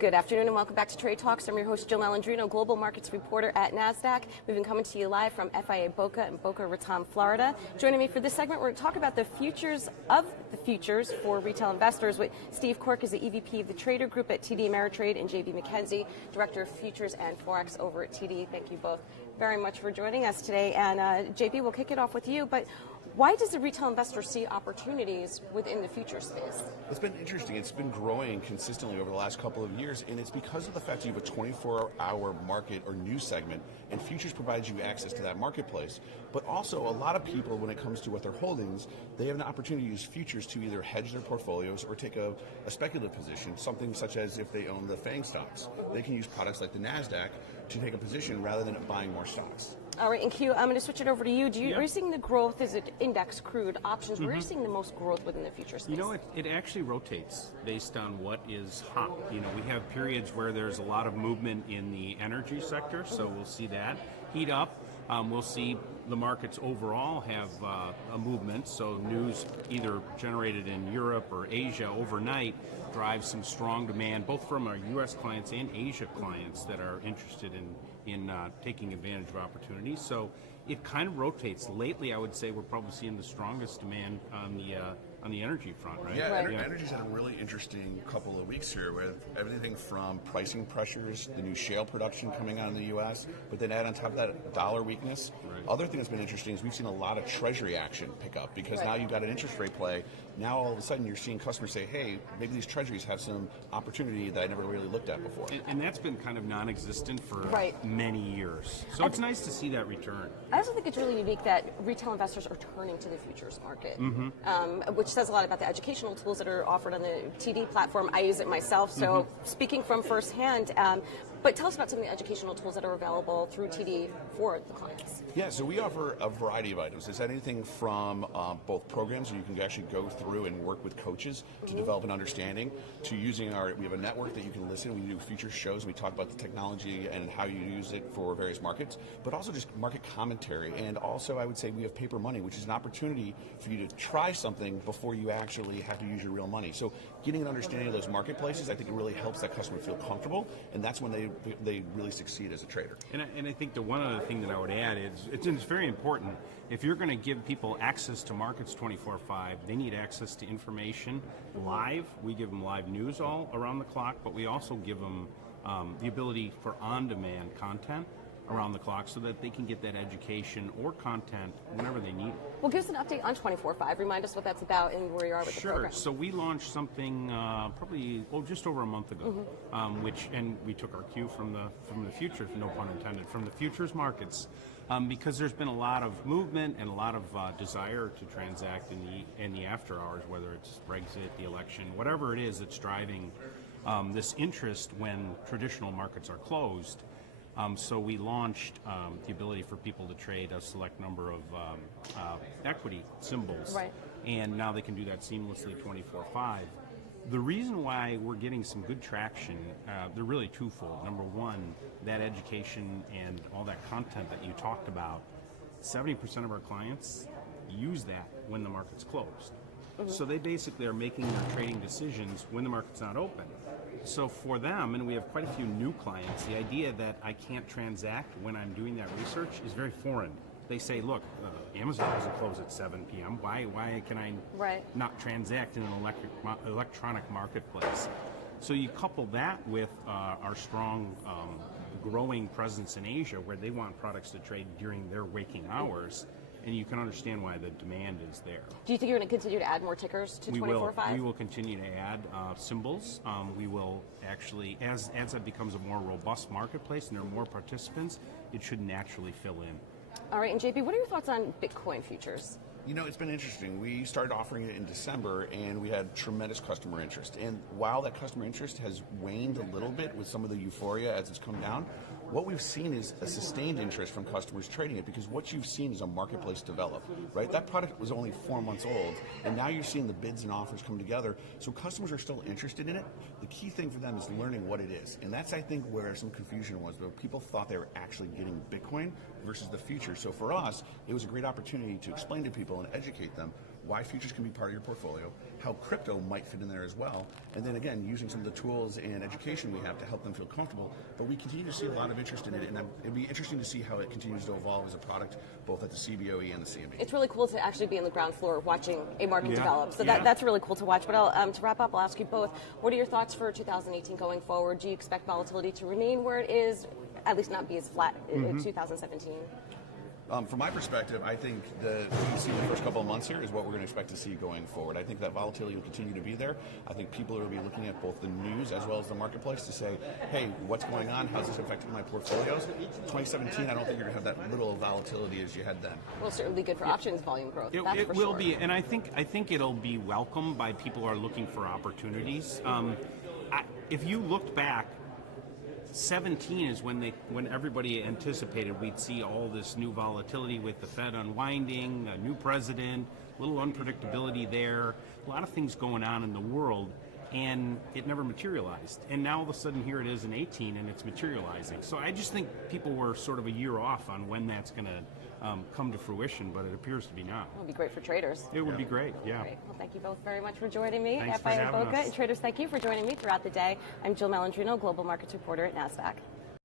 Good afternoon and welcome back to Trade Talks. I'm your host, Jill Malandrino, Global Markets Reporter at Nasdaq. We've been coming to you live from FIA Boca in Boca Raton, Florida. Joining me for this segment, we're going to talk about the futures of the futures for retail investors with Steve Quirk, is the EVP of the Trader Group at TD Ameritrade, and JB MacKenzie, Director of Futures and Forex over at TD. Thank you both very much for joining us today. And JB, we'll kick it off with you, but why does the retail investor see opportunities within the futures space? It's been interesting. It's been growing consistently over the last couple of years, and it's because of the fact that you have a 24-hour market or news segment, and futures provides you access to that marketplace. But also, a lot of people, when it comes to what they're holdings, they have an opportunity to use futures to either hedge their portfolios or take a speculative position, something such as if they own the FANG stocks. They can use products like the Nasdaq to take a position rather than buying more stocks. All right, and Q, I'm going to switch it over to you. Are you seeing the growth? Is it index, crude, options? Where are you seeing the most growth within the future space? You know, it actually rotates based on what is hot. You know, we have periods where there's a lot of movement in the energy sector, so we'll see that heat up. We'll see the markets overall have a movement, so news either generated in Europe or Asia overnight drives some strong demand, both from our U.S. clients and Asia clients that are interested in taking advantage of opportunities. So it kind of rotates. Lately, I would say we're probably seeing the strongest demand on the energy front, right? Yeah, energy's had a really interesting couple of weeks here with everything from pricing pressures, the new shale production coming out in the U.S., but then add on top of that dollar weakness. Right. Other thing that's been interesting is we've seen a lot of treasury action pick up because now you've got an interest rate play. Now all of a sudden you're seeing customers say, hey, maybe these treasuries have some opportunity that I never really looked at before. And that's been kind of non-existent for many years. So it's nice to see that return. I also think it's really unique that retail investors are turning to the futures market, which says a lot about the educational tools that are offered on the TD platform. I use it myself, so speaking from firsthand. But tell us about some of the educational tools that are available through TD for the clients. Yeah, so we offer a variety of items. It's anything from both programs where you can actually go through and work with coaches to develop an understanding, to using we have a network that you can listen. We do feature shows. We talk about the technology and how you use it for various markets, but also just market commentary. And also, I would say we have paper money, which is an opportunity for you to try something before you actually have to use your real money. So getting an understanding of those marketplaces, I think it really helps that customer feel comfortable, and that's when they really succeed as a trader. And I think the one other thing that I would add is it's very important. If you're going to give people access to markets 24/5, they need access to information live. We give them live news all around the clock, but we also give them the ability for on-demand content around the clock so that they can get that education or content whenever they need it. Well, give us an update on 24/5. Remind us what that's about and where you are with the program. Sure. So we launched something probably just over a month ago, and we took our cue from the futures, no pun intended, from the futures markets, because there's been a lot of movement and a lot of desire to transact in the after hours, whether it's Brexit, the election, whatever it is that's driving this interest when traditional markets are closed. So we launched the ability for people to trade a select number of equity symbols, and now they can do that seamlessly 24/5. The reason why we're getting some good traction, they're really twofold. Number one, that education and all that content that you talked about, 70% of our clients use that when the market's closed. So they basically are making their trading decisions when the market's not open. So for them, and we have quite a few new clients, the idea that I can't transact when I'm doing that research is very foreign. They say, look, Amazon doesn't close at 7 p.m. Why can I not transact in an electronic marketplace? So you couple that with our strong growing presence in Asia, where they want products to trade during their waking hours, and you can understand why the demand is there. Do you think you're going to continue to add more tickers to 24/5? We will continue to add symbols. We will actually, as it becomes a more robust marketplace and there are more participants, it should naturally fill in. All right, and JP, what are your thoughts on Bitcoin futures? You know, it's been interesting. We started offering it in December, and we had tremendous customer interest. And while that customer interest has waned a little bit with some of the euphoria as it's come down, what we've seen is a sustained interest from customers trading it, because what you've seen is a marketplace develop, right? That product was only 4 months old, and now you're seeing the bids and offers come together. So customers are still interested in it. The key thing for them is learning what it is. And that's, I think, where some confusion was, where people thought they were actually getting Bitcoin versus the future. So for us, it was a great opportunity to explain to people and educate them why futures can be part of your portfolio, how crypto might fit in there as well, and then again, using some of the tools and education we have to help them feel comfortable. But we continue to see a lot of interest in it, and it'd be interesting to see how it continues to evolve as a product, both at the CBOE and the CME. It's really cool to actually be on the ground floor watching a market develop. So that's really cool to watch. But to wrap up, I'll ask you both, what are your thoughts for 2018 going forward? Do you expect volatility to remain where it is, at least not be as flat in 2017? From my perspective, I think what you see in the first couple of months here is what we're going to expect to see going forward. I think that volatility will continue to be there. I think people will be looking at both the news as well as the marketplace to say, hey, what's going on? How's this affecting my portfolios? 2017, I don't think you're going to have that little volatility as you had then. Well, certainly good for options volume growth. It will be, and I think it'll be welcomed by people who are looking for opportunities. If you looked back, 17 is when everybody anticipated we'd see all this new volatility with the Fed unwinding, a new president, a little unpredictability there, a lot of things going on in the world, and it never materialized. And now all of a sudden here it is in 18 and it's materializing. So I just think people were sort of a year off on when that's going to come to fruition, but it appears to be now. It would be great for traders. It would be great, yeah. Great. Well, thank you both very much for joining me. Thanks for FIA having Boca us. and traders, thank you for joining me throughout the day. I'm Jill Malandrino, Global Markets Reporter at Nasdaq.